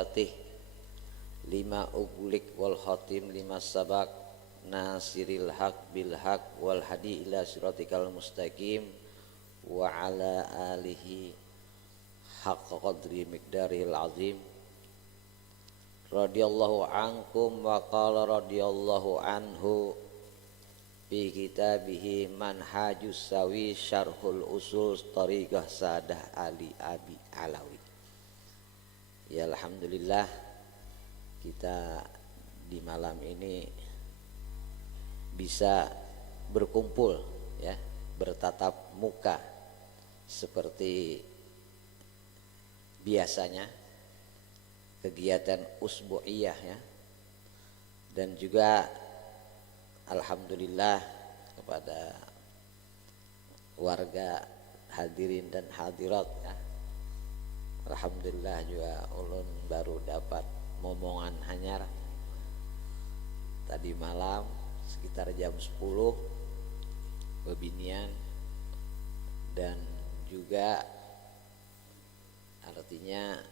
Fatih lima ugulik wal khatim lima sabak nasiril haq bil haq wal hadi ila siratikal mustaqim wa ala alihi haqqa qadri miqdaril azim radhiyallahu ankum wa qala radhiyallahu anhu fi kitabihi manhajus sawi syarhul usul tariqah sadah ali abi alawi. Ya alhamdulillah kita di malam ini bisa berkumpul ya, bertatap muka seperti biasanya kegiatan usbu'iyah ya. Dan juga alhamdulillah kepada warga hadirin dan hadirat ya. Alhamdulillah juga ulun baru dapat momongan hanyar tadi malam sekitar jam 10 bebinian, dan juga artinya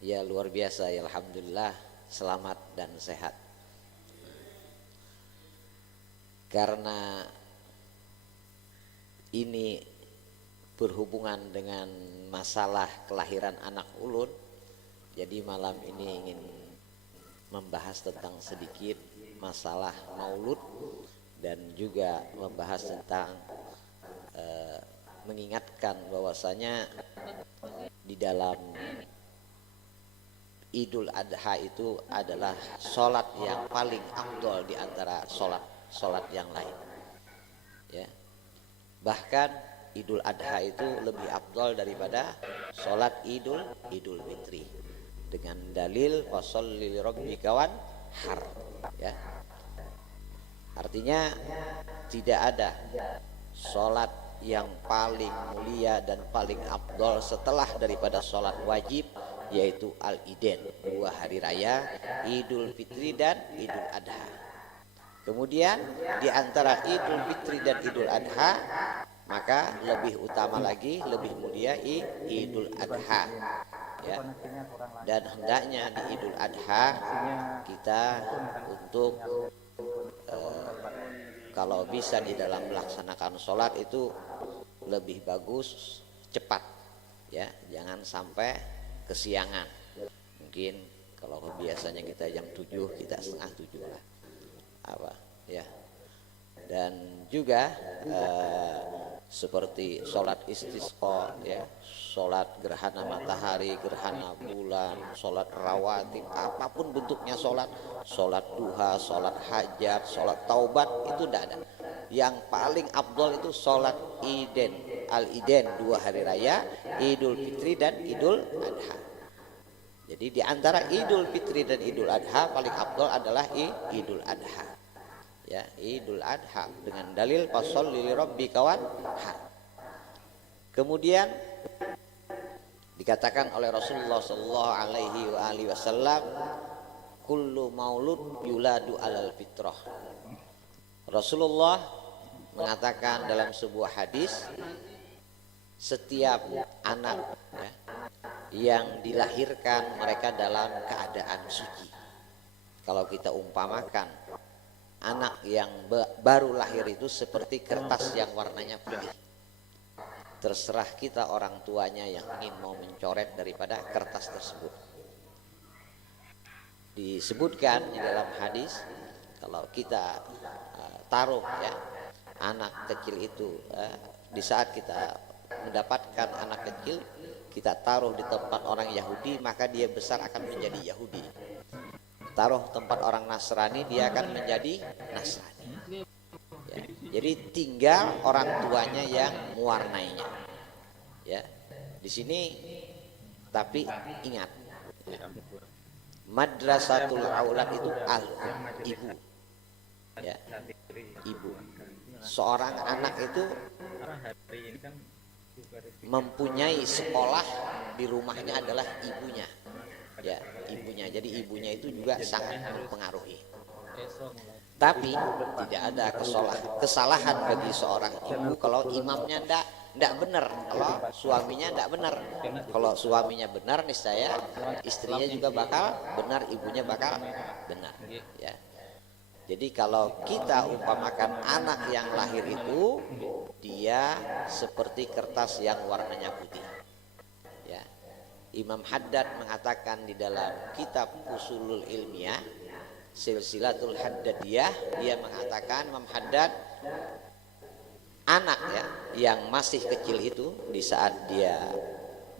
ya luar biasa ya, alhamdulillah selamat dan sehat. Karena ini berhubungan dengan masalah kelahiran anak ulun, jadi malam ini ingin membahas tentang sedikit masalah maulud dan juga membahas tentang mengingatkan bahwasanya di dalam Idul Adha itu adalah sholat yang paling afdol di antara sholat yang lain ya. Bahkan Idul Adha itu lebih afdal daripada sholat Idul Fitri dengan dalil fasholli lirabbika wanhar ya. Artinya tidak ada sholat yang paling mulia dan paling afdal setelah daripada sholat wajib, yaitu Al-Idain, dua hari raya Idul Fitri dan Idul Adha. Kemudian di antara Idul Fitri dan Idul Adha, maka lebih utama lagi, lebih mulia Idul Adha ya. Dan hendaknya di Idul Adha kita untuk kalau bisa di dalam melaksanakan sholat itu lebih bagus cepat ya, jangan sampai kesiangan. Mungkin kalau biasanya kita jam 7, kita setengah 7 lah apa ya. Dan juga seperti sholat istisqa ya, sholat gerhana matahari, gerhana bulan, sholat rawatib, apapun bentuknya sholat duha, sholat hajat, sholat taubat, itu tidak ada. Yang paling afdol itu sholat Idain, Al-Idain, dua hari raya Idul Fitri dan Idul Adha. Jadi di antara Idul Fitri dan Idul Adha paling afdol adalah Idul Adha ya, Idul Adha dengan dalil fasholli lirabbika wanhar. Kemudian dikatakan oleh Rasulullah sallallahu alaihi wasallam, kullu maulud yuladu alal fitrah. Rasulullah mengatakan dalam sebuah hadis, setiap anak ya, yang dilahirkan mereka dalam keadaan suci. Kalau kita umpamakan anak yang baru lahir itu seperti kertas yang warnanya putih. Terserah kita orang tuanya yang ingin mau mencoret daripada kertas tersebut. Disebutkan di dalam hadis, kalau kita taruh ya anak kecil itu di saat kita mendapatkan anak kecil, kita taruh di tempat orang Yahudi, maka dia besar akan menjadi Yahudi. Taruh tempat orang Nasrani, dia akan menjadi Nasrani ya. Jadi tinggal orang tuanya yang mewarnainya ya. Di sini tapi ingat ya, madrasatul aulad itu ibu ya, ibu. Seorang anak itu mempunyai sekolah, di rumahnya adalah ibunya ya, ibunya. Jadi ibunya itu juga sangat mempengaruhi. Tapi tidak ada kesalahan bagi seorang ibu kalau imamnya Tidak benar kalau suaminya tidak benar. Kalau suaminya benar niscaya istrinya juga bakal benar, ibunya bakal benar ya. Jadi kalau kita umpamakan anak yang lahir itu dia seperti kertas yang warnanya putih ya. Imam Haddad mengatakan di dalam kitab Usulul Ilmiah Silsilatul Haddadiyah, dia mengatakan, Imam Haddad, anak ya yang masih kecil itu di saat dia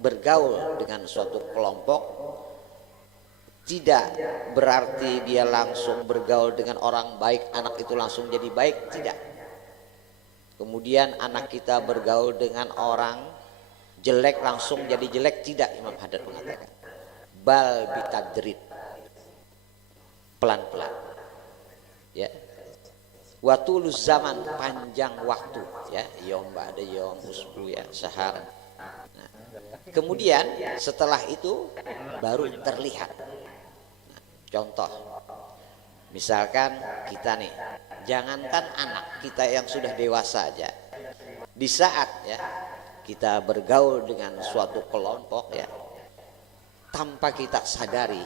bergaul dengan suatu kelompok tidak berarti dia langsung bergaul dengan orang baik anak itu langsung jadi baik, tidak. Kemudian anak kita bergaul dengan orang jelek langsung jadi jelek, tidak. Imam Haddad mengatakan bal bitadrid, pelan-pelan ya. Watulus zaman, panjang waktu ya, yom ba'da yom, usbu ya, sahar. Nah, kemudian setelah itu baru terlihat. Nah, contoh misalkan kita nih, jangankan anak kita yang sudah dewasa aja, di saat ya kita bergaul dengan suatu kelompok ya, tanpa kita sadari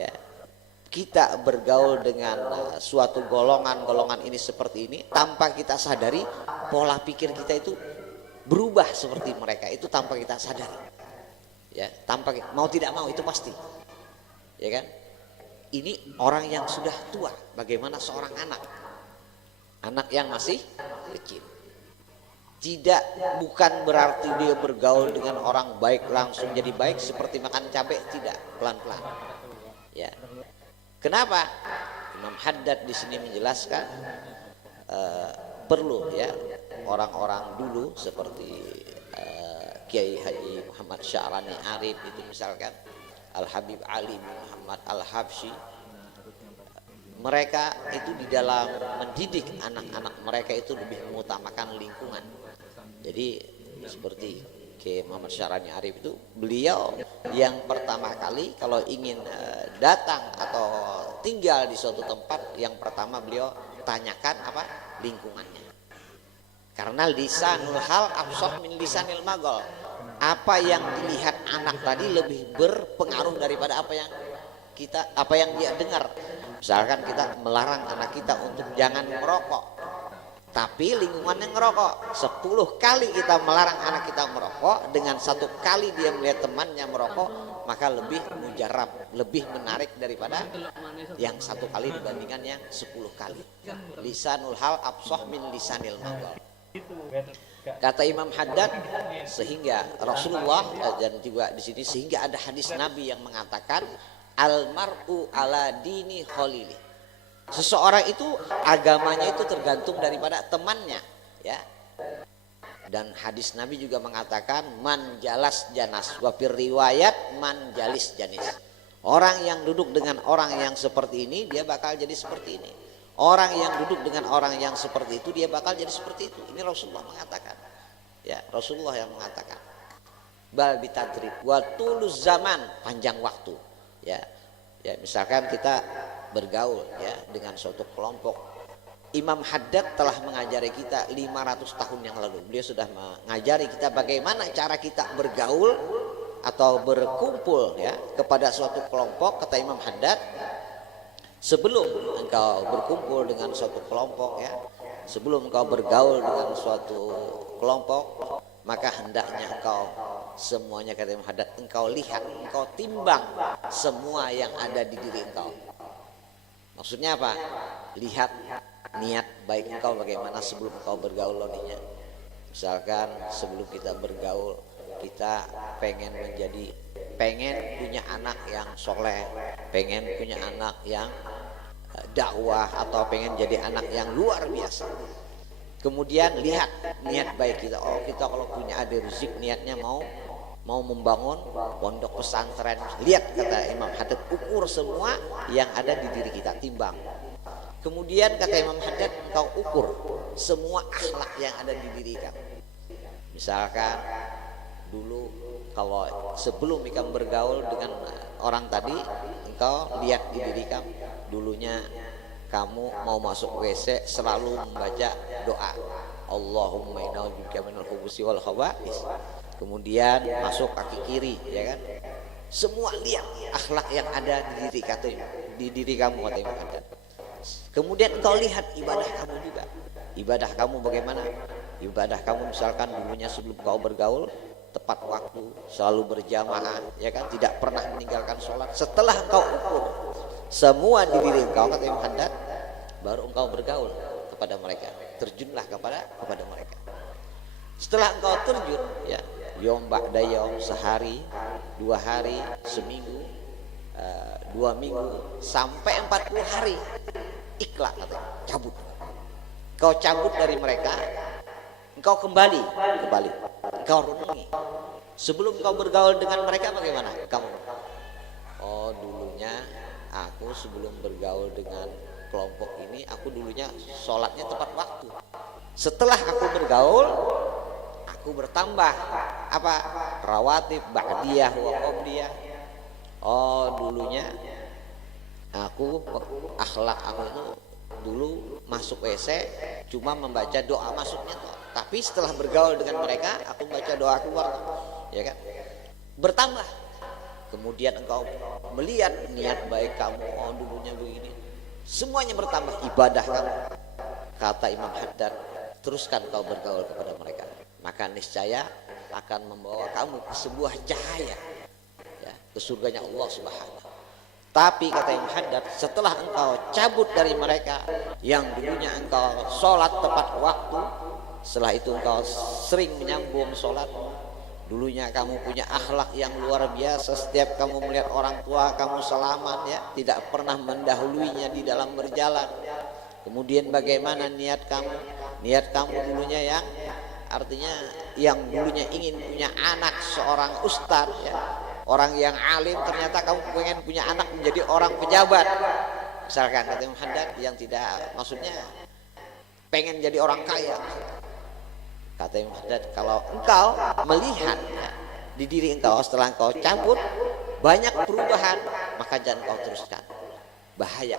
ya, kita bergaul dengan suatu golongan ini seperti ini, tanpa kita sadari pola pikir kita itu berubah seperti mereka itu tanpa kita sadari ya, tanpa mau tidak mau itu pasti ya kan. Ini orang yang sudah tua, bagaimana seorang anak yang masih kecil. Bukan berarti dia bergaul dengan orang baik langsung jadi baik seperti makan cabai, tidak, pelan-pelan ya. Kenapa? Imam Haddad di sini menjelaskan perlu ya orang-orang dulu seperti Kiai Haji Muhammad Sya'rani Arif itu misalkan, Al Habib Ali bin Muhammad Al Habsyi, mereka itu di dalam mendidik anak-anak mereka itu lebih mengutamakan lingkungan. Jadi seperti Kiai Muhammad Sya'rani Arif itu, beliau yang pertama kali kalau ingin datang atau tinggal di suatu tempat, yang pertama beliau tanyakan apa? Lingkungannya. Karena lisanul hal afsah min lisanil magol. Apa yang dilihat anak tadi lebih berpengaruh daripada apa yang dia dengar. Misalkan kita melarang anak kita untuk jangan merokok, tapi lingkungannya ngerokok. 10 kali kita melarang anak kita merokok, dengan 1 kali dia melihat temannya merokok, maka lebih mujarab, lebih menarik daripada yang 1 kali dibandingkan yang 10 kali. Lisanul hal afsah min lisanil magol. Kata Imam Haddad, sehingga Rasulullah dan juga di sini sehingga ada hadis Nabi yang mengatakan almar'u ala dini khalili. Seseorang itu agamanya itu tergantung daripada temannya ya. Dan hadis Nabi juga mengatakan man jalas janas, wa fir riwayat man jalis janis. Orang yang duduk dengan orang yang seperti ini dia bakal jadi seperti ini. Orang yang duduk dengan orang yang seperti itu dia bakal jadi seperti itu. Ini Rasulullah mengatakan. Ya, Rasulullah yang mengatakan. Bal bitadrib wa tuluz zaman, panjang waktu. Ya. Ya, misalkan kita bergaul ya dengan suatu kelompok. Imam Haddad telah mengajari kita 500 tahun yang lalu. Beliau sudah mengajari kita bagaimana cara kita bergaul atau berkumpul ya kepada suatu kelompok. Kata Imam Haddad, sebelum engkau berkumpul dengan suatu kelompok ya, sebelum engkau bergaul dengan suatu kelompok, maka hendaknya engkau semuanya, kata Imam Haddad, engkau lihat, engkau timbang semua yang ada di diri engkau. Maksudnya apa? Lihat niat baik engkau bagaimana sebelum engkau bergaul loninya. Misalkan sebelum kita bergaul, kita pengen punya anak yang soleh, pengen punya anak yang dakwah, atau pengen jadi anak yang luar biasa. Kemudian lihat niat baik kita. Oh, kita kalau punya ada rezeki niatnya mau membangun pondok pesantren. Lihat, kata Imam Haddad, ukur semua yang ada di diri kita, timbang. Kemudian kata Imam Haddad, engkau ukur semua akhlak yang ada di diri kamu. Misalkan dulu kalau sebelum kamu bergaul dengan orang tadi, engkau lihat di diri kamu, dulunya kamu mau masuk WC selalu membaca doa. Allahumma inna bika minal khubusi wal khaba'is. Kemudian masuk kaki kiri, ya kan? Semua lihat akhlak yang ada di diri kamu kata Imam Haddad. Kemudian engkau lihat ibadah kamu juga. Ibadah kamu bagaimana? Ibadah kamu misalkan dulunya sebelum kau bergaul tepat waktu, selalu berjamaah, ya kan? Tidak pernah meninggalkan sholat. Setelah engkau ukur semua di diri engkau kata Imam Haddad, baru engkau bergaul kepada mereka, terjunlah kepada mereka. Setelah engkau terjun, ya, yom ba'da yom, sehari, 2 hari, seminggu, 2 minggu, sampai 40 hari, ikhlas katanya, cabut. Kau cabut dari mereka, engkau kembali, engkau renungi. Sebelum kau bergaul dengan mereka bagaimana? Kamu, oh dulunya aku sebelum bergaul dengan kelompok ini, aku dulunya sholatnya tepat waktu. Setelah aku bergaul, aku bertambah apa? Rawatib, ba'diyah, wa qobliyah. Oh dulunya aku akhlak aku itu dulu masuk WC cuma membaca doa masuknya tuh. Tapi setelah bergaul dengan mereka, aku baca doa keluar, ya kan? Bertambah. Kemudian engkau melihat niat baik kamu, oh dulunya begini. Semuanya bertambah, ibadah kamu. Kata Imam Haddad, teruskan kau bergaul kepada mereka, maka niscaya akan membawa kamu ke sebuah cahaya, ya, ke surganya Allah Subhanahu. Tapi kata Imam Haddad, setelah engkau cabut dari mereka yang dulunya engkau sholat tepat waktu, setelah itu engkau sering menyambung sholat, dulunya kamu punya akhlak yang luar biasa, setiap kamu melihat orang tua kamu selamat, ya, tidak pernah mendahuluinya di dalam berjalan. Kemudian bagaimana niat kamu dulunya yang artinya yang dulunya ingin punya anak seorang ustadz, ya, orang yang alim, ternyata kamu pengen punya anak menjadi orang pejabat misalkan kata Imam Haddad, yang tidak, maksudnya pengen jadi orang kaya. Kata Imam Haddad, kalau engkau melihat, ya, di diri engkau setelah engkau cabut banyak perubahan, maka jangan kau teruskan, bahaya.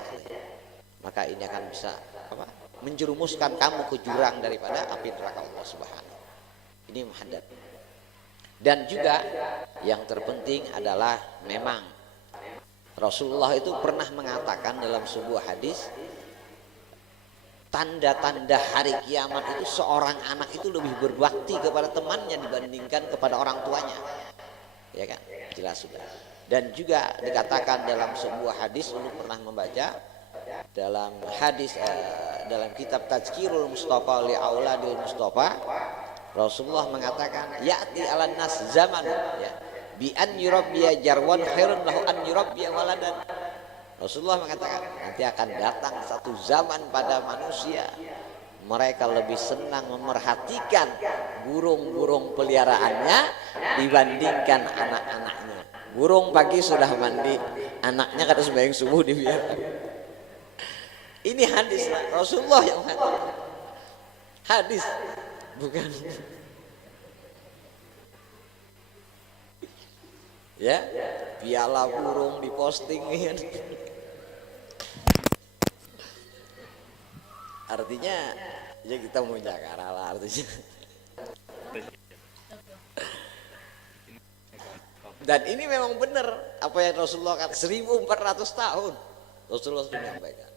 Maka ini akan bisa menjerumuskan kamu ke jurang daripada api neraka Allah Subhanahu. Ini Imam Haddad. Dan juga yang terpenting adalah memang Rasulullah itu pernah mengatakan dalam sebuah hadis, tanda-tanda hari kiamat itu seorang anak itu lebih berbakti kepada temannya dibandingkan kepada orang tuanya, ya kan? Jelas sudah. Dan juga dikatakan dalam sebuah hadis, dulu pernah membaca dalam hadis dalam kitab Tazkirul Mustafa li Auladil Mustafa, Rasulullah mengatakan, ya'ti 'alan nas zaman, ya, bi an yurabbiya jarwan khairun lahu an yurabbiya waladan. Rasulullah mengatakan, nanti akan datang satu zaman pada manusia, mereka lebih senang memerhatikan burung-burung peliharaannya dibandingkan anak-anaknya. Burung pagi sudah mandi, anaknya kata sembahyang subuh dibiarkan. Ini hadis Rasulullah yang mengatakan. Hadis, bukan. Ya, piala burung diposting, ya. Artinya ya kita mau Jakarta lah artinya. Dan ini memang benar apa yang Rasulullah kata, 1400 tahun Rasulullah sudah menyampaikan.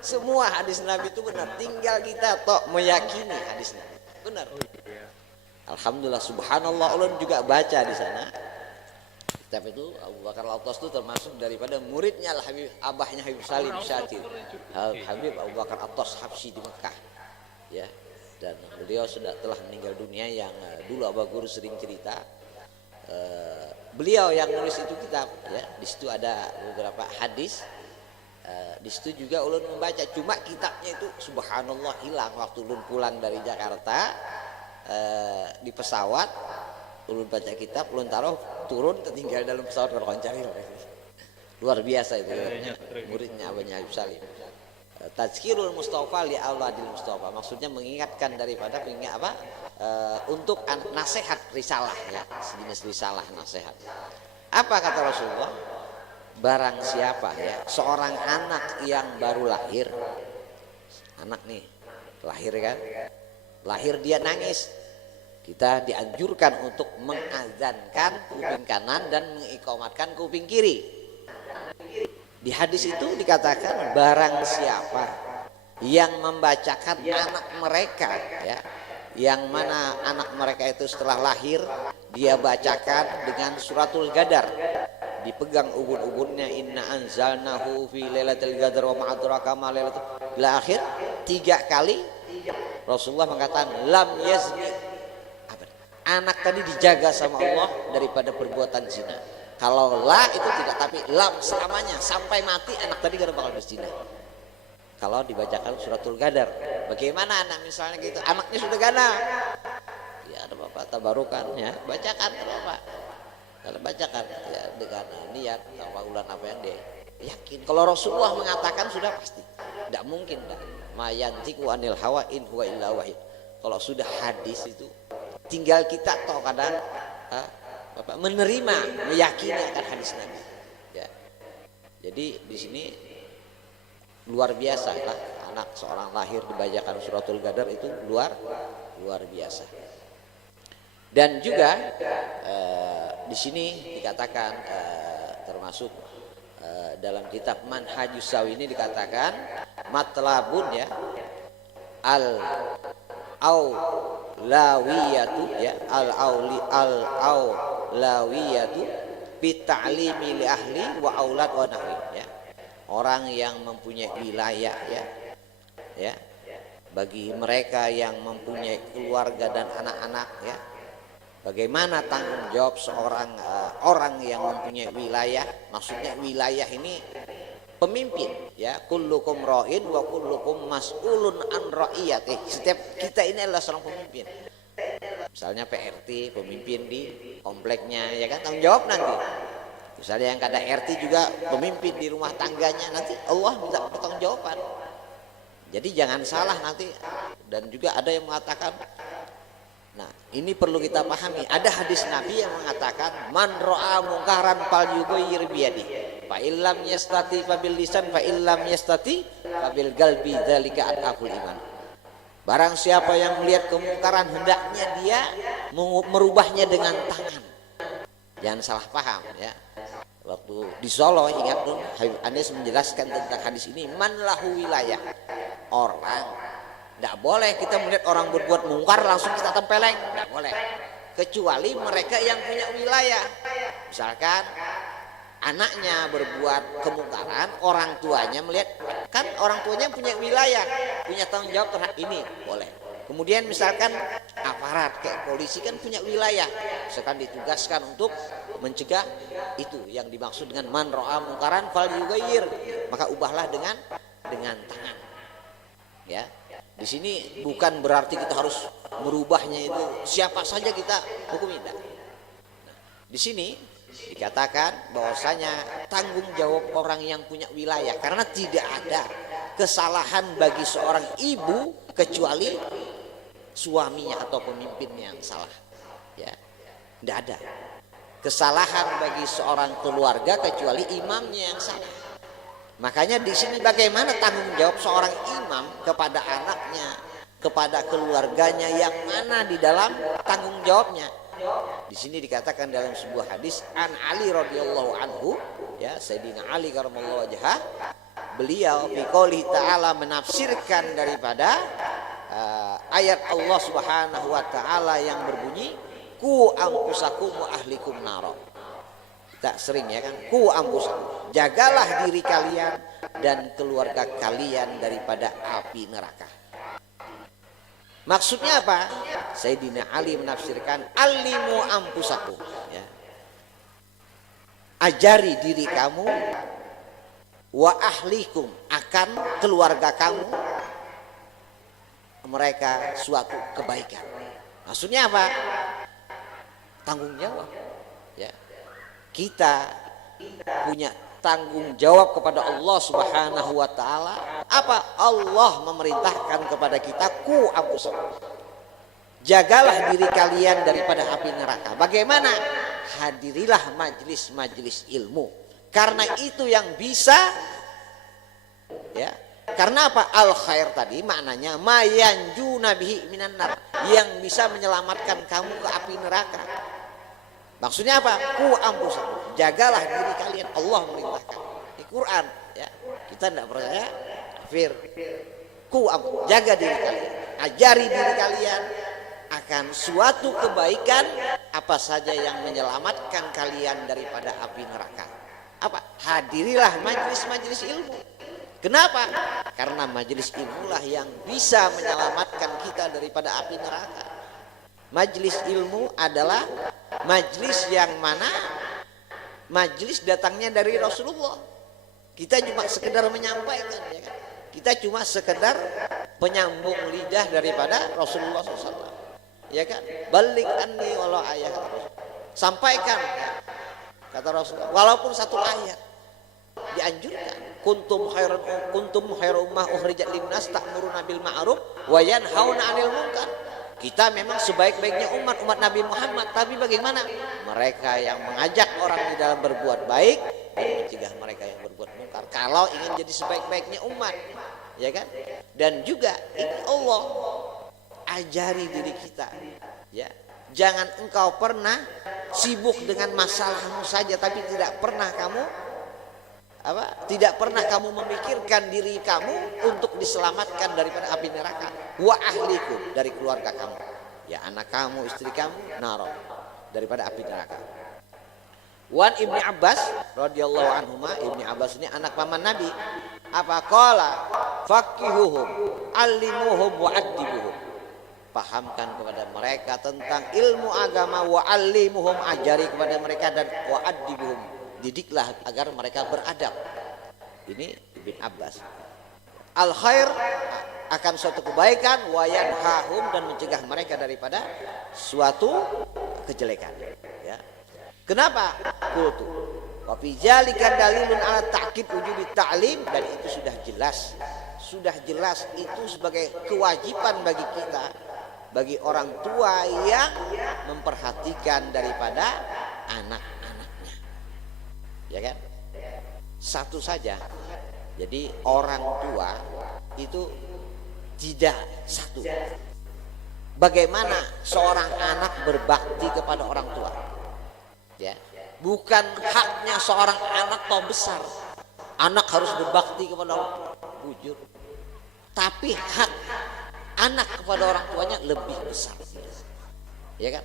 Semua hadis Nabi itu benar, tinggal kita tok meyakini hadis Nabi. Benar. Alhamdulillah, subhanallah, ulun juga baca di sana. Kitab itu Abu Bakar Al-Attas itu termasuk daripada muridnya Al-Habib, abahnya Habib Salim Syakir. Habib Abu Bakar Al-Attas Habsyi di Mekah. Ya. Dan beliau sudah telah meninggal dunia, yang dulu Abah Guru sering cerita. Beliau yang nulis itu kitab, ya. Di situ ada beberapa hadis. Di situ juga ulun membaca, cuma kitabnya itu subhanallah hilang waktu ulun pulang dari Jakarta. Di pesawat ulun baca kitab, ulun taruh, turun tertinggal dalam pesawat cari. Luar biasa itu, ya. Muridnya abahnya Habib Salim. Tazkirul Mustafa li Auladil Mustafa, maksudnya mengingatkan daripada untuk nasihat risalah, ya, sejenis risalah nasihat. Apa kata Rasulullah? Barang siapa, ya, seorang anak yang baru lahir, anak nih lahir kan, lahir dia nangis, kita dianjurkan untuk mengazankan kuping kanan dan mengiqamatkan kuping kiri. Di hadis itu dikatakan barang siapa yang membacakan anak mereka, ya, yang mana anak mereka itu setelah lahir dia bacakan dengan suratul Qadar, dipegang ubun-ubunnya, inna anzalnahu fi lailatul qadar wa ma adraka ma lailatul, ila akhir 3 kali Rasulullah mengatakan lam yazni, anak tadi dijaga sama Allah daripada perbuatan zina. Kalau la itu tidak, tapi lam selamanya sampai mati anak tadi gak bakal berzina. Kalau dibacakan suratul Qadar. Bagaimana anak misalnya gitu, anaknya sudah gana, ya ada bapak tabarukan, ya bacakan bapak. Kalau bacakan ya dengan niat tawaulan apa yang dia yakin. Kalau Rasulullah mengatakan sudah pasti, tidak mungkin. Mayantiku anil hawa in huwa illa wahid. Kalau sudah hadis itu tinggal kita tahu kadang menerima, meyakini akan hadis Nabi. Ya. Jadi di sini luar biasa lah, anak seorang lahir dibacakan suratul Qadar itu luar biasa. Dan juga di sini dikatakan termasuk dalam kitab Manhajus Sawi ini dikatakan matlabun, ya, lawiyatu, ya, lawiyatu bita'limi li ahli wa aulad wa nahwi, ya. Orang yang mempunyai wilayah, ya, bagi mereka yang mempunyai keluarga dan anak-anak, ya, bagaimana tanggung jawab seorang orang yang mempunyai wilayah. Maksudnya wilayah ini pemimpin, ya, kullukum ra'in wa kullukum mas'ulun an ra'iyatih. Setiap kita ini adalah seorang pemimpin. Misalnya PRT, pemimpin di kompleknya, ya kan, tanggung jawab nanti. Misalnya yang kada RT juga pemimpin di rumah tangganya, nanti Allah minta pertanggungjawaban. Jadi jangan salah nanti. Dan juga ada yang mengatakan, nah ini perlu kita pahami, ada hadis Nabi yang mengatakan man ra'a mungkaran falyughayyir biyadihi fa illam yastati fa bil lisan fa illam yastati fa bil qalbi dzalika adaful iman. Barang siapa yang melihat kemungkaran hendaknya dia merubahnya dengan tangan. Jangan salah paham, ya. Waktu di Solo, ingat tuh Habib Anis menjelaskan tentang hadis ini, man lahu wilayah. Orang tidak boleh kita melihat orang berbuat mungkar langsung kita tempeleng, tidak boleh. Kecuali mereka yang punya wilayah. Misalkan anaknya berbuat kemungkaran, orang tuanya melihat, kan orang tuanya punya wilayah, punya tanggung jawab terhadap ini, boleh. Kemudian misalkan aparat kayak polisi kan punya wilayah, misalkan ditugaskan untuk mencegah itu yang dimaksud dengan man ra'a mungkaran falyughayyir, maka ubahlah dengan tangan. Ya. Di sini bukan berarti kita harus merubahnya itu siapa saja kita hukumi. Nah, di sini dikatakan bahwasanya tanggung jawab orang yang punya wilayah, karena tidak ada kesalahan bagi seorang ibu kecuali suaminya atau pemimpinnya yang salah, ya, tidak ada kesalahan bagi seorang keluarga kecuali imamnya yang salah. Makanya di sini bagaimana tanggung jawab seorang imam kepada anaknya, kepada keluarganya, yang mana di dalam tanggung jawabnya. Di sini dikatakan dalam sebuah hadis an Ali radhiyallahu anhu, ya, Sayyidina Ali karramallahu wajhah, beliau fi qouli ta'ala menafsirkan daripada ayat Allah Subhanahu wa taala yang berbunyi ku anfusakum wa ahlikum naro. Kita sering, ya kan, ku anfusakum, jagalah diri kalian dan keluarga kalian daripada api neraka. Maksudnya apa? Sayyidina Ali menafsirkan alimu anfusakum, ya, ajari diri kamu, wa ahlikum, akan keluarga kamu, mereka suatu kebaikan. Maksudnya apa? Tanggung jawab, ya. Kita punya tanggung jawab kepada Allah Subhanahu wa taala. Apa? Allah memerintahkan kepada kita ku anfusakum, jagalah diri kalian daripada api neraka. Bagaimana? Hadirilah majelis-majelis ilmu, karena itu yang bisa, ya, Karena apa? Al khair tadi maknanya mayanju nabihi minan nar, yang bisa menyelamatkan kamu ke api neraka. Maksudnya apa? Ku ampusakum, jagalah diri kalian. Allah memerintahkan di Quran ya. Kita tidak percaya kafir. Ku jaga diri kalian, ajari diri kalian akan suatu kebaikan apa saja yang menyelamatkan kalian daripada api neraka. Apa? Hadirilah majelis-majelis ilmu. Kenapa? Karena majelis ilmulah yang bisa menyelamatkan kita daripada api neraka. Majelis ilmu adalah majelis yang mana majelis datangnya dari Rasulullah. Kita cuma sekedar menyampaikan, ya kan? Kita cuma sekedar penyambung lidah daripada Rasulullah SAW. Ya kan? Balik anni walau ayat. Sampaikan, kata Rasulullah, walaupun satu ayat. Dianjurkan. Kuntum khairu ummah ukhrijat linnas ta'muruna bil ma'ruf wa yanhauna 'anil munkar. Kita memang sebaik-baiknya umat Nabi Muhammad, tapi bagaimana? Mereka yang mengajak orang di dalam berbuat baik dan mencegah mereka yang berbuat munkar. Kalau ingin jadi sebaik-baiknya umat, ya kan? Dan juga ini Allah ajari diri kita, ya. Jangan engkau pernah sibuk dengan masalahmu saja, tapi tidak pernah kamu memikirkan diri kamu untuk diselamatkan daripada api neraka. Wa ahlikum, dari keluarga kamu, ya anak kamu, istri kamu, naro, daripada api neraka. Wan Ibni Abbas radhiyallahu anhuma, Ibni Abbas ini anak paman Nabi. Apa? Qala faqihuhum allimuhum wa addibuhum. Pahamkan kepada mereka tentang ilmu agama, wa allimuhum, ajari kepada mereka, dan wa addibuhum, didiklah agar mereka beradab. Ini Ibn Abbas. Al khair, akan suatu kebaikan, wa yanhahum, dan mencegah mereka daripada suatu kejelekan, ya. Kenapa? Qultu wa fi zalika dalilun ala ta'kid wujubi ta'lim, dan itu sudah jelas itu sebagai kewajiban bagi kita, bagi orang tua yang memperhatikan daripada anak-anaknya, ya kan? Satu saja. Jadi orang tua itu tidak satu. Bagaimana seorang anak berbakti kepada orang tua? Ya, bukan haknya seorang anak toh besar. Anak harus berbakti kepada orang tua, bujur. Tapi hak anak kepada orang tuanya lebih besar. Ya kan?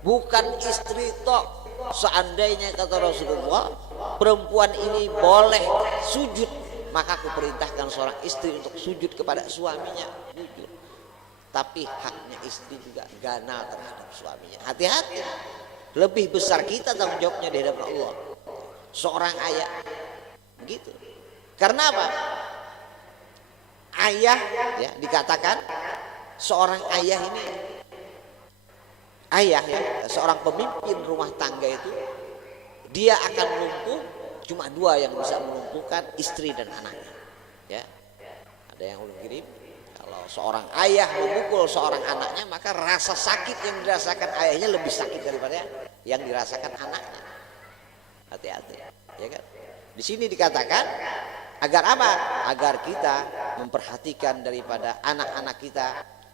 Bukan istri toh. Seandainya kata Rasulullah, perempuan ini boleh sujud, maka aku perintahkan seorang istri untuk sujud kepada suaminya, jujur. Tapi haknya istri juga ganal terhadap suaminya. Hati-hati, lebih besar kita tanggung jawabnya di hadapan Allah. Seorang ayah begitu. Karena apa? Ayah, ya, dikatakan seorang ayah ini, ayah, ya, seorang pemimpin rumah tangga itu, dia akan lumpuh. Cuma dua yang bisa melumpuhkan, istri dan anaknya, ya. Ada yang ulun kirim, kalau seorang ayah memukul seorang anaknya, maka rasa sakit yang dirasakan ayahnya lebih sakit daripada yang dirasakan anaknya. Hati-hati, ya kan? Di sini dikatakan agar apa? Agar kita memperhatikan daripada anak-anak kita,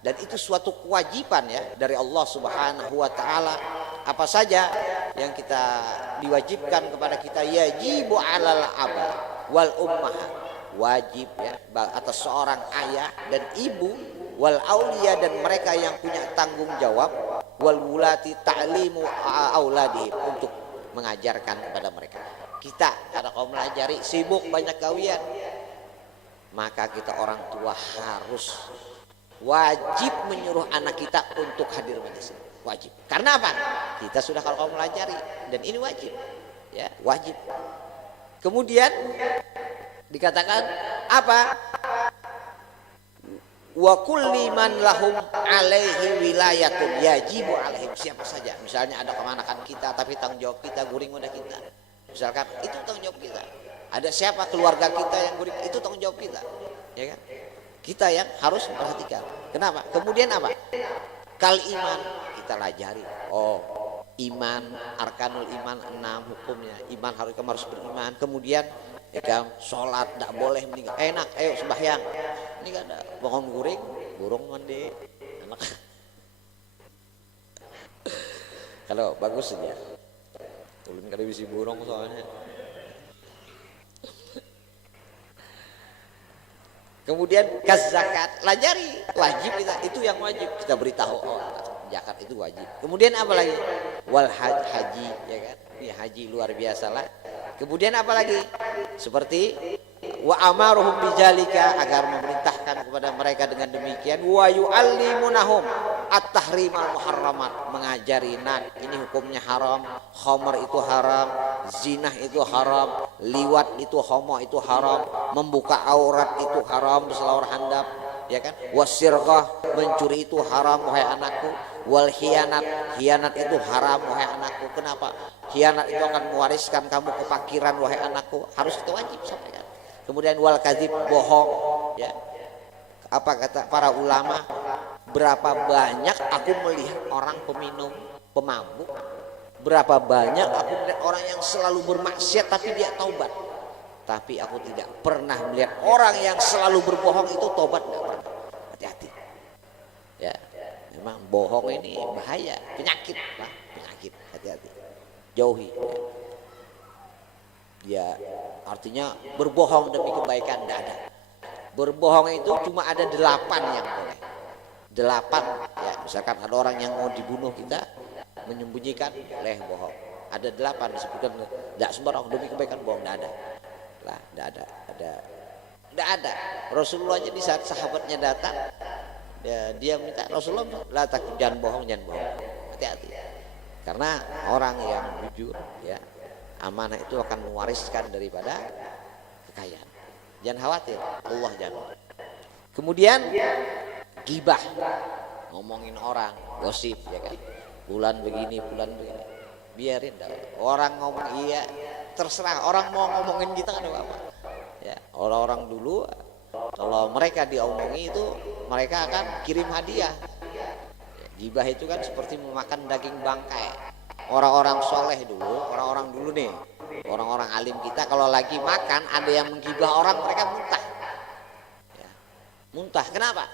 dan itu suatu kewajiban, ya, dari Allah Subhanahu wa taala. Apa saja yang kita diwajibkan kepada kita, yajibu 'alal aba wal ummah, wajib, ya, atas seorang ayah dan ibu, wal auliya, dan mereka yang punya tanggung jawab, wal wulati ta'limu auladihim, untuk mengajarkan kepada mereka. Kita ada kaum melajari, sibuk banyak gawian, maka kita orang tua harus wajib menyuruh anak kita untuk hadir majelis. Wajib. Karena apa? Kita sudah kalau melajari, dan ini wajib, ya, wajib. Kemudian dikatakan apa? Wa kulli man lahum alaihi wilayatun yajibu alaihim, siapa saja. Misalnya ada kemanakan kita, tapi tanggung jawab kita guring udah kita. Misalkan itu tanggung jawab kita. Ada siapa keluarga kita yang guring, itu tanggung jawab kita, ya kan? Kita yang harus memperhatikan. Kenapa? Kemudian apa? Kal iman, kita pelajari. Oh, iman, arkanul iman 6 hukumnya. Iman harus beriman. Kemudian Ikam sholat tidak boleh meninggal. Enak, ayo sembahyang. Ini kan ada pohon guring, burung mandi. Enak. Kalau bagus saja. Ulun kada bisi burung soalnya. Kemudian zakat, pelajari, wajib itu yang wajib kita beritahu. Oh, zakat itu wajib. Kemudian apa lagi? Wal haji, ya kan? Ini haji luar biasa lah. Kemudian apa lagi? Seperti wa amaruhum bijalika, agar memerintahkan kepada mereka dengan demikian. Wa yu'allimunahum at-tahrimal muharramat, mengajari ini hukumnya haram, khamr itu haram, zina itu haram, liwat itu homo itu haram, membuka aurat itu haram, berselawar handap, ya kan? Wasirqah, mencuri itu haram wahai anakku. Wal khianat itu haram wahai anakku. Kenapa? Khianat itu akan mewariskan kamu kefakiran wahai anakku. Harus itu wajib sampaikan. Kemudian wal kadzib, bohong, ya. Apa kata para ulama? Berapa banyak aku melihat orang peminum, pemabuk. Berapa banyak aku melihat orang yang selalu bermaksiat tapi dia taubat. Tapi aku tidak pernah melihat orang yang selalu berbohong itu taubat, tidak pernah. Hati-hati. Ya. Memang bohong ini bahaya, penyakit lah, penyakit. Hati-hati, jauhi. Dia artinya berbohong demi kebaikan tidak ada. Berbohong itu cuma ada 8 yang boleh. 8, ya misalkan ada orang yang mau dibunuh kita menyembunyikan, boleh bohong. Ada 8 disebutkan, tidak sembarang demi kebaikan bohong, tidak ada. Lah, tidak ada. Rasulullah aja di saat sahabatnya datang, dia minta Rasulullah, lah takut, jangan bohong. Hati-hati. Karena orang yang jujur, ya, amanah itu akan mewariskan daripada kekayaan. Jangan khawatir, Allah jangan. Kemudian gibah, ngomongin orang, gosip, ya kan. Bulan begini, biarin dah. Orang ngomong iya, terserah. Orang mau ngomongin kita kan apa? Ya, orang-orang dulu kalau mereka diomongi itu mereka akan kirim hadiah. Gibah itu kan seperti memakan daging bangkai. Orang-orang soleh dulu, orang-orang alim kita kalau lagi makan ada yang menggibah orang, mereka muntah. Ya, muntah, kenapa?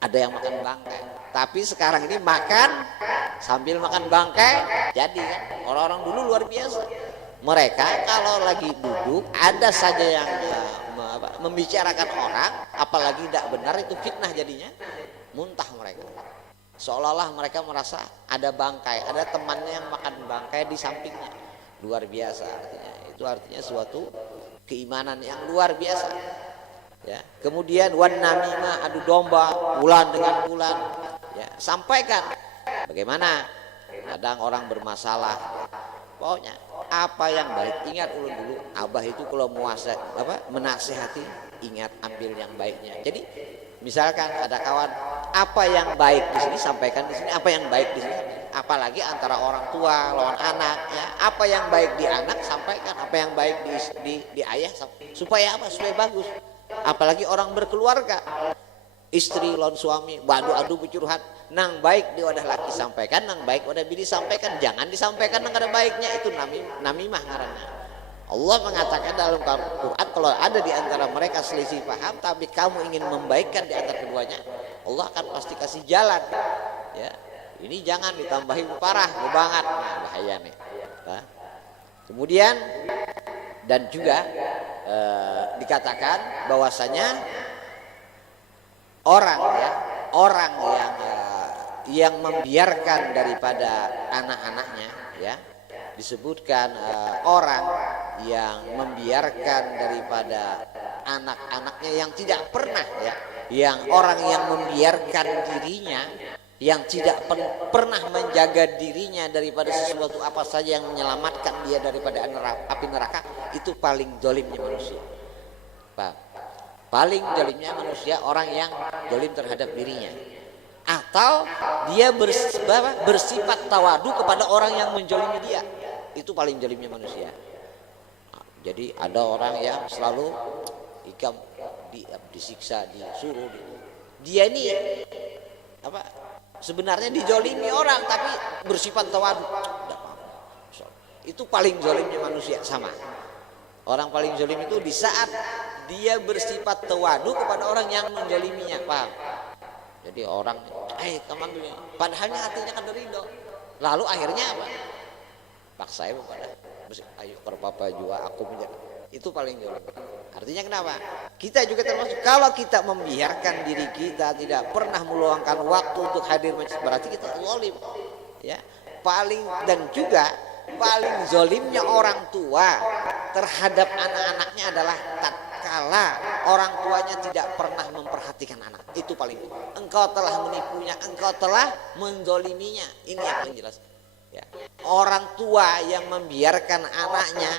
Ada yang makan bangkai. Tapi sekarang ini makan sambil makan bangkai, jadi kan orang-orang dulu luar biasa. Mereka kalau lagi duduk ada saja yang membicarakan orang, apalagi tidak benar itu fitnah, jadinya muntah mereka. Seolah-olah mereka merasa ada bangkai, ada temannya yang makan bangkai di sampingnya. Luar biasa artinya. Itu artinya suatu keimanan yang luar biasa. Ya. Kemudian wan namimah, adu domba, bulan dengan bulan. Ya, sampaikan. Bagaimana? Kadang orang bermasalah. Pokoknya apa yang baik, ingat ulun dulu. Abah itu kalau menasihati, ingat ambil yang baiknya. Jadi misalkan ada kawan, apa yang baik di sini sampaikan di sini, apa yang baik di sini. Apalagi antara orang tua lawan anak, ya. Apa yang baik di anak sampaikan, apa yang baik di ayah supaya apa? Supaya bagus. Apalagi orang berkeluarga, istri lawan suami, adu bercurhat, nang baik di wadah laki sampaikan, nang baik wadah bini sampaikan. Jangan disampaikan nang ada baiknya, itu namimah ngarannya. Allah mengatakan dalam Quran, kalau ada di antara mereka selisih paham tapi kamu ingin membaikkan di antara keduanya, Allah akan pasti kasih jalan. Ya, ini jangan ditambahin parah, banget, nah, bahaya nih. Nah, kemudian dan juga dikatakan bahwasanya orang yang membiarkan daripada anak-anaknya, ya, disebutkan orang yang membiarkan daripada anak-anaknya yang tidak pernah, ya, yang orang yang membiarkan dirinya, yang tidak pernah menjaga dirinya daripada sesuatu apa saja yang menyelamatkan dia daripada api neraka, itu paling zalimnya manusia. Paling zalimnya manusia orang yang zalim terhadap dirinya, atau dia bersifat tawadu kepada orang yang menzalimi dia. Itu paling zalimnya manusia. Jadi ada orang yang selalu disiksa, disuruh, dia ini sebenarnya dijolimi orang tapi bersifat tawadu. Itu paling zalimnya manusia, sama. Orang paling zalim itu di saat dia bersifat tawadu kepada orang yang menzaliminya, paham? Jadi orang, kamu ambil, padahalnya hatinya kan ridho. Lalu akhirnya apa? Paksa ibu pada, ayo papa juga aku menjadi. Itu paling zalim. Artinya kenapa? Kita juga termasuk, kalau kita membiarkan diri kita tidak pernah meluangkan waktu untuk hadir majlis, berarti kita zalim. Ya, paling dan juga paling zolimnya orang tua terhadap anak-anaknya adalah tatkala orang tuanya tidak pernah memperhatikan anak. Itu paling, engkau telah menipunya, engkau telah menzoliminya. Ini yang paling jelas ya. Orang tua yang membiarkan anaknya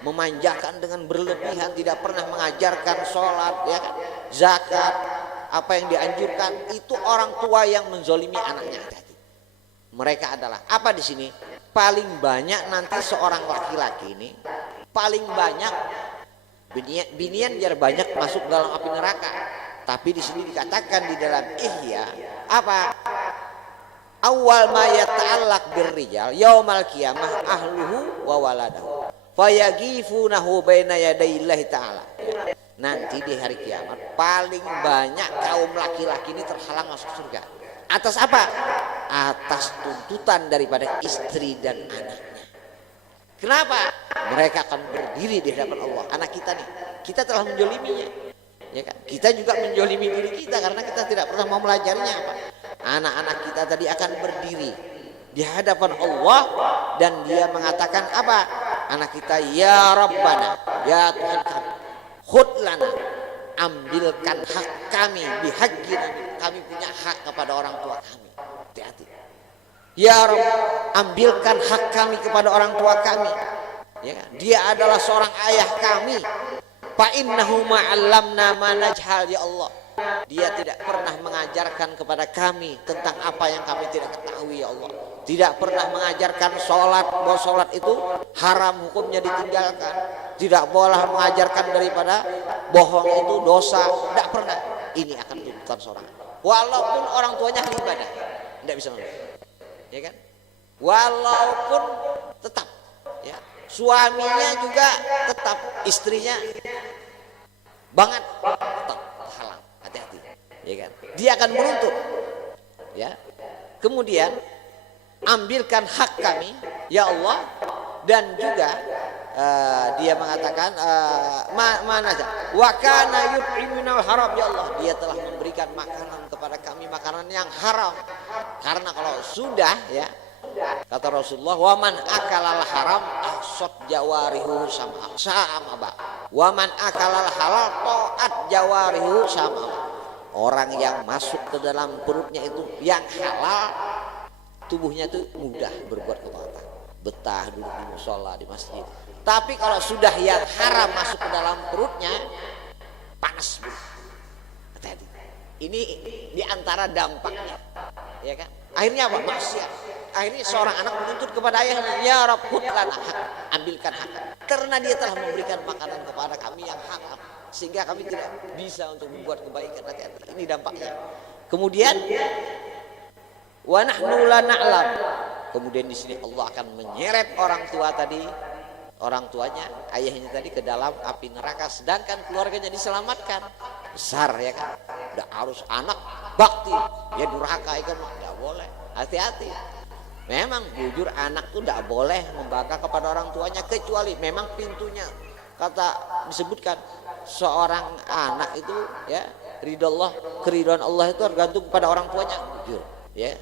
memanjakan dengan berlebihan, tidak pernah mengajarkan sholat, ya kan, zakat, apa yang dianjurkan, itu orang tua yang menzolimi anaknya. Mereka adalah apa di sini? Paling banyak nanti seorang laki-laki ini paling banyak binian biar banyak masuk dalam api neraka. Tapi di sini dikatakan di dalam Ihya apa? Awal ma yata'allaq birrijal yaumal qiyamah ahluhu wa waladahu fayagifunahu baina yadayillahi ta'ala. Nanti di hari kiamat paling banyak kaum laki-laki ini terhalang masuk surga. Atas apa? Atas tuntutan daripada istri dan anaknya. Kenapa? Mereka akan berdiri di hadapan Allah. Anak kita nih, kita telah menjoliminya, ya kan? Kita juga menjolimi diri kita karena kita tidak pernah mau melajarinya apa. Anak-anak kita tadi akan berdiri di hadapan Allah dan dia mengatakan apa? Anak kita, ya Rabbana, ya Tuhan kami, khud lana, ambilkan hak kami, bihaqqina, kami punya hak kepada orang tua kami. Hati-hati. Ya Rabb, ambilkan hak kami kepada orang tua kami. Ya, dia adalah seorang ayah kami. Fa innahu ma'allamna ma najhal, ya Allah. Dia tidak pernah mengajarkan kepada kami tentang apa yang kami tidak ketahui, ya Allah. Tidak pernah mengajarkan sholat, bahwa sholat itu haram hukumnya ditinggalkan. Tidak boleh mengajarkan daripada bohong itu dosa. Tidak pernah. Ini akan tuntutan seorang. Walaupun orang tuanya ahli ibadah, tidak bisa menolak. Ya kan? Walaupun tetap, ya, suaminya juga tetap, istrinya banget tetap halal. Hati-hati, ya kan? Dia akan menuntut, ya. Kemudian ambilkan hak kami, ya Allah, dan juga dia mengatakan mana saja wa kana yut'imunal haram, ya Allah, dia telah memberikan makanan kepada kami, makanan yang haram. Karena kalau sudah, ya, kata Rasulullah, wa man akalal haram ahsat jawarihu sama ba wa man akalal halal taat jawarihu sama. Orang yang masuk ke dalam perutnya itu yang halal, tubuhnya itu mudah berbuat ketaatan, betah duduk di musola, di masjid. Tapi kalau sudah yang haram masuk ke dalam perutnya, panas. Hati-hati. Ini diantara dampaknya, ya kan? Akhirnya apa? Maksiat. Akhirnya seorang anak menuntut kepada ayahnya, ya Rabb, lana hak, ambilkan hak. Karena dia telah memberikan makanan kepada kami yang haram, sehingga kami tidak bisa untuk membuat kebaikan. Hati-hati. Ini dampaknya. Kemudian wa nahnu la na'lam. Kemudian di sini Allah akan menyeret orang tua tadi, orang tuanya, ayahnya tadi ke dalam api neraka, sedangkan keluarganya diselamatkan. Besar, ya kan? Udah harus anak bakti, dia durhaka, ya kan? Tidak boleh. Hati-hati. Memang jujur anak tuh tidak boleh membangga kepada orang tuanya, kecuali memang pintunya, kata disebutkan seorang anak itu, ya, keridhaan Allah itu tergantung kepada orang tuanya. Jujur, ya.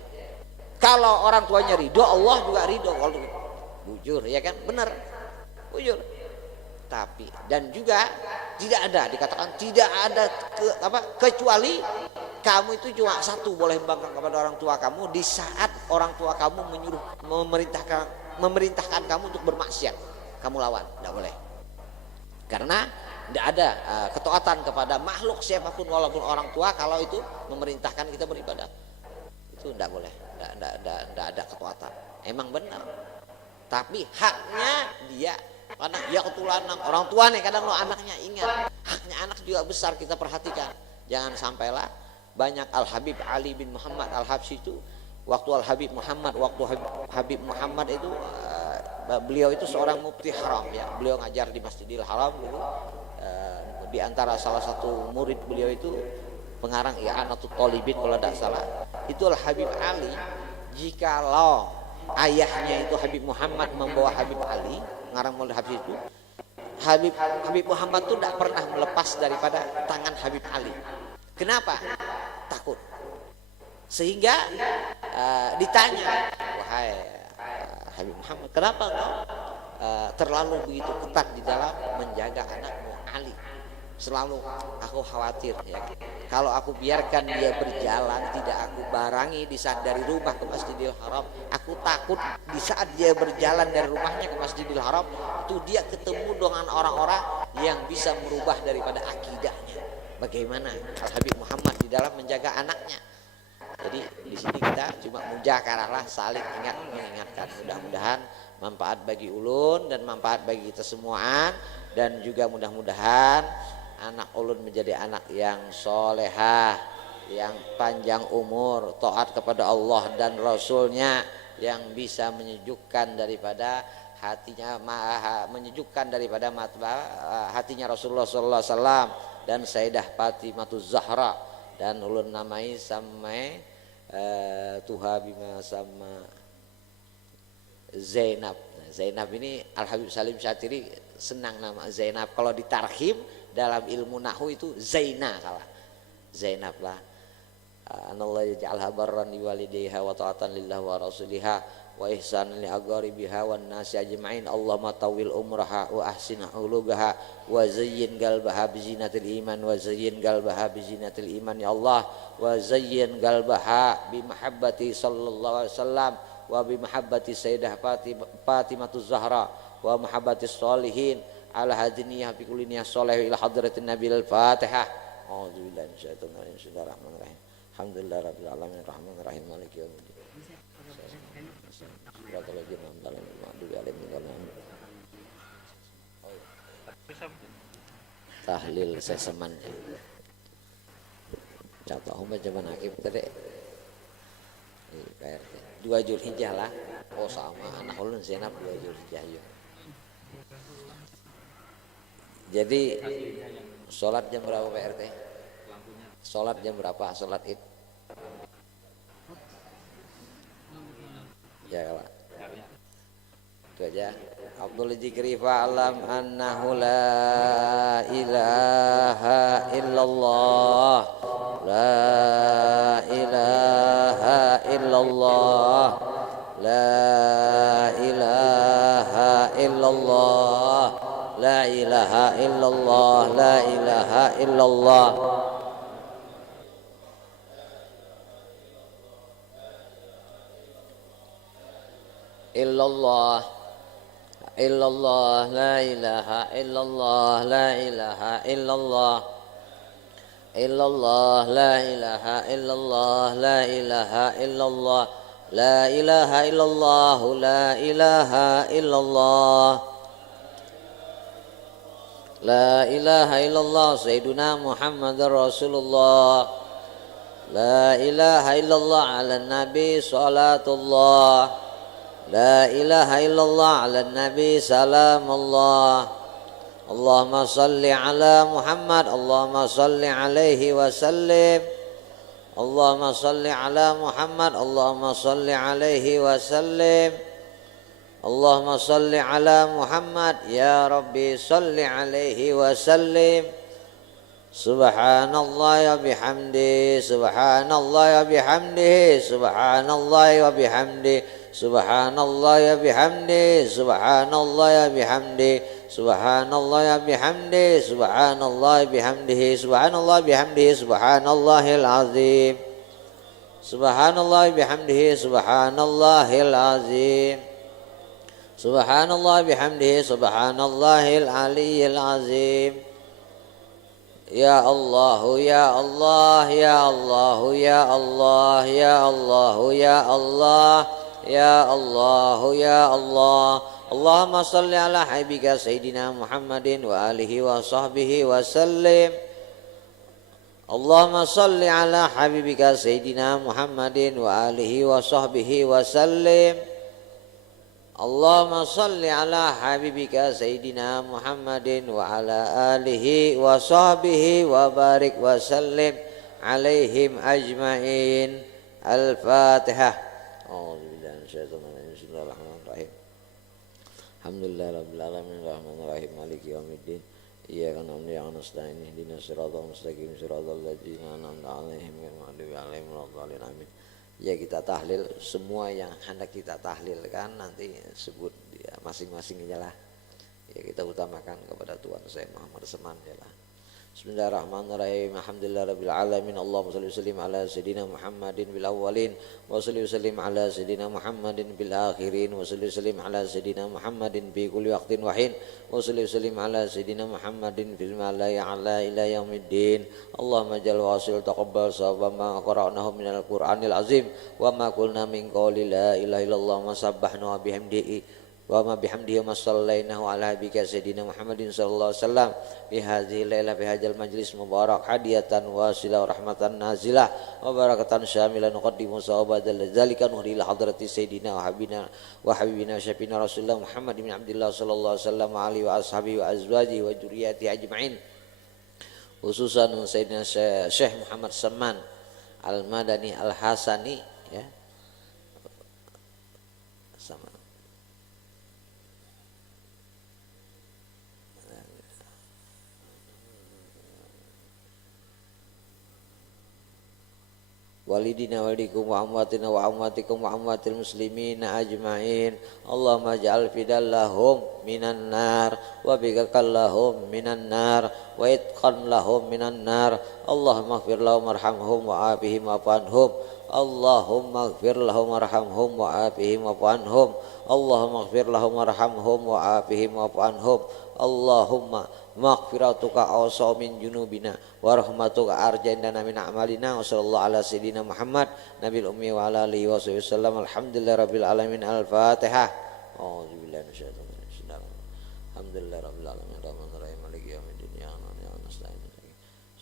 Kalau orang tuanya ridho, Allah juga ridho. Kalau bujur, ya kan, benar, bujur. Tapi dan juga tidak ada, dikatakan tidak ada kecuali kamu itu cuma satu boleh bangga kepada orang tua kamu di saat orang tua kamu memerintahkan kamu untuk bermaksiat, kamu lawan, tidak boleh. Karena tidak ada ketaatan kepada makhluk siapapun walaupun orang tua kalau itu memerintahkan kita beribadah, itu tidak boleh. Tidak ada ketaatan. Emang benar. Tapi haknya dia, karena dia ketulanang orang tua nih, kadang lo anaknya ingat haknya anak juga besar, kita perhatikan. Jangan sampailah banyak Al-Habib Ali bin Muhammad Al-Habsyi itu waktu Al-Habib Muhammad itu beliau itu seorang mufti haram ya. Beliau ngajar di Masjidil Haram dulu. Di antara salah satu murid beliau itu pengarang I'anatul Thalibin kalau tidak salah. Itu Habib Ali. Jikalau ayahnya itu Habib Muhammad membawa Habib Ali, ngarang Maulid Habib itu, Habib Muhammad itu tidak pernah melepas daripada tangan Habib Ali. Kenapa? Takut. Sehingga ditanya, wahai Habib Muhammad, kenapa engkau terlalu begitu ketat di dalam menjaga anakmu Ali? Selalu aku khawatir ya, kalau aku biarkan dia berjalan, tidak aku barangi di saat dari rumah ke Masjidil Haram, aku takut di saat dia berjalan dari rumahnya ke Masjidil Haram itu dia ketemu dengan orang-orang yang bisa merubah daripada akidahnya. Bagaimana Habib Muhammad di dalam menjaga anaknya? Jadi di sini kita cuma mujakarahlah, saling ingat mengingatkan. Mudah-mudahan manfaat bagi ulun dan manfaat bagi kita semuaan, dan juga mudah-mudahan anak ulun menjadi anak yang solehah, yang panjang umur, taat kepada Allah dan Rasulnya, yang bisa menyejukkan daripada hatinya, menyejukkan daripada hatinya Rasulullah Sallallahu Alaihi Wasallam dan Sayyidah Fatimahuz Zahra, dan ulun namai samai Tuha bima sama Zainab. Zainab ini Al Habib Salim Syatiri senang nama Zainab. Kalau ditarhim dalam ilmu nahwu itu Zaina, kalah Zainab lah. Anallahu yaj'alha barran li walidayha wa ta'atan lillahi wa rasuliha wa ihsanan li aqaribiha wan nasi ajma'in. Allahumma tawil umraha wa ahsin ulugaha wa zayyin qalbaha bi zinatil iman wa zayyin qalbaha bi zinatil iman ya Allah, wa zayyin qalbaha bi mahabbati sallallahu alaihi wasallam wa bi mahabbati sayyidah Fatimahuz Zahra wa mahabbati sholihin ala hadiniyah fi kulli niyah sholih ila hadratin nabil al-fatihah. A'udzubillahi minasyaitonir rajim. Bismillahirrahmanirrahim. Alhamdulillah rabbil alamin arrahmanir rahim maliki yaumiddin. Tahlil seseman. Contoh zaman akib tadi. PRT 2 Zulhijjah lah. Oh sama anak ulun Zainab 2 Zulhijjah yuk. Jadi sholat jam berapa PRT? Sholat jam berapa? Sholat Id? Ya kalah. Itu aja. Abdul Dzikri fa'alam annahu la ilaha illallah, la ilaha illallah, la ilaha illallah, la ilaha illallah, la ilaha illallah. Illallah, illallah, la ilaha illallah, la ilaha illallah, illallah, la ilaha illallah, la ilaha illallah, la ilaha illallah, la ilaha illallah, la ilaha illallah, Sayyiduna Muhammadar Rasulullah, la ilaha illallah, ala nabi salatullah, la ilaha illallah, ala nabi salamullah. Allahumma salli ala Muhammad, Allahumma salli alaihi wa sallim, Allahumma salli ala Muhammad, Allahumma salli alaihi wa sallim, Allahumma salli ala Muhammad, ya Rabbi salli alaihi wa sallim. Subhanallah wa bihamdi, subhanallah wa bihamdihi, subhanallah wa bihamdi, subhanallah wa bihamdi, subhanallah wa bihamdi, subhanallah wa bihamdi, subhanallah bihamdihi, subhanallah bihamdihi, subhanallahil azim, subhanallah bihamdihi, subhanallahil azim, subhanallah bihamdihi, subhanallahil aliyyil azim. Ya Allah, ya Allah, ya Allah, ya Allah, ya Allah, ya Allah, ya Allah, ya Allah. Allahumma salli ala habibika Sayyidina Muhammadin wa alihi wa sahbihi wa sallim. Allahumma salli ala habibika Sayyidina Muhammadin wa alihi wa sahbihi wa sallim. Allahumma salli ala habibika Sayyidina Muhammadin wa ala alihi wa sahbihi wa barik wa sallim alaihim ajma'in. Al-Fatihah. Bismillahirrahmanirrahim. Alhamdulillah rabbil alamin rahmanir rahim maliki yaumiddin. Iyyaka na'budu wa iyyaka nasta'in ihdinas siratal mustaqim siratal ladzina an'amta 'alaihim ghairil maghdubi 'alaihim waladdallin amin. Ya kita tahlil semua yang hendak kita tahlilkan nanti sebut dia masing-masing aja lah. Ya kita utamakan kepada Tuhan saya Muhammad Seman ya lah. Bismillahirrahmanirrahim. Alhamdulillahirabbil alamin. Allahumma shalli wa sallim ala sayidina Muhammadin bil awwalin wa shalli wa sallim ala sayidina Muhammadin bil akhirin wa shalli wa sallim ala sayidina Muhammadin fi kulli waqtin wa hin wa shalli wa sallim ala sayidina Muhammadin fil malai ala ila yaumiddin. Allahumma jal wasil taqabbal sawaba ma qara'nahu minal Qur'anil azim wa ma qulna min qawli la ilaha illallah wa sabbahna wa bihamdihi wa ma bihamdihi wa sallainahu ala habika sayyidina Muhammadin sallallahu alaihi wasallam bi hadhihi lailah fi hadzal majlis mubarak hadiyatan wasilah rahmatan nazilah wa barakatan syamilan nuqaddimu sawabadal zalika nuhri ila hadrati sayyidina wa habibina syafina rasulullah Muhammad bin Abdullah sallallahu alaihi wasallam alihi wa ashabihi wa azwajihi wa dzurriyyati ajma'in, khususan sayyidina Syekh Muhammad Seman Al-Madani Al-Hasani ya sama walidina walikum wa amwatina wa amwatikum wa amwatil muslimina ajma'in. Allahumma ja'al fidallahum minan nar wa bigakallahum minan nar wa itqan lahum minan nar. Allahumma ighfir lahum warhamhum wa afihim wa anhum. Allahumma ighfir lahum warhamhum wa afihim wa anhum. Allahumma ighfir lahum warhamhum wa afihim wa anhum. Allahumma maghfiratuka awsa min junubina wa rahmatuka arjandana min a'malina wa sallallahu ala sayyidina Muhammad nabil ummi wa ala alihi wa sallam. Alhamdulillah rabbil alamin. Al-Fatihah. A'udzubillahi minasyaitonir rajim. Alhamdulillah rabbil alamin arrahmanir rahim maliki yaumiddin iyyaka na'budu wa nasta'in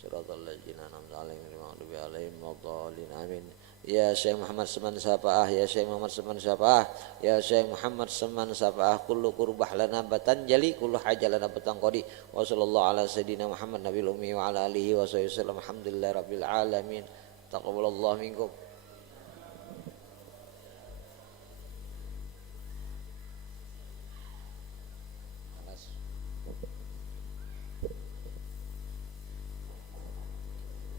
siratal ladzina an'amta 'alaihim ghairil maghdubi 'alaihim waladdallin amin. Ya Syekh Muhammad Seman Syafaah, ya Syekh Muhammad Seman Syafaah, ya Syekh Muhammad Seman Syafaah, kullu qurbah lana batan jali, kullu hajal lana batan qadi. Wa sallallahu ala sayyidina Muhammad nabil ummi wa ala alihi wa sallam. Alhamdulillah rabbil alamin. Taqabbalallahu minkum.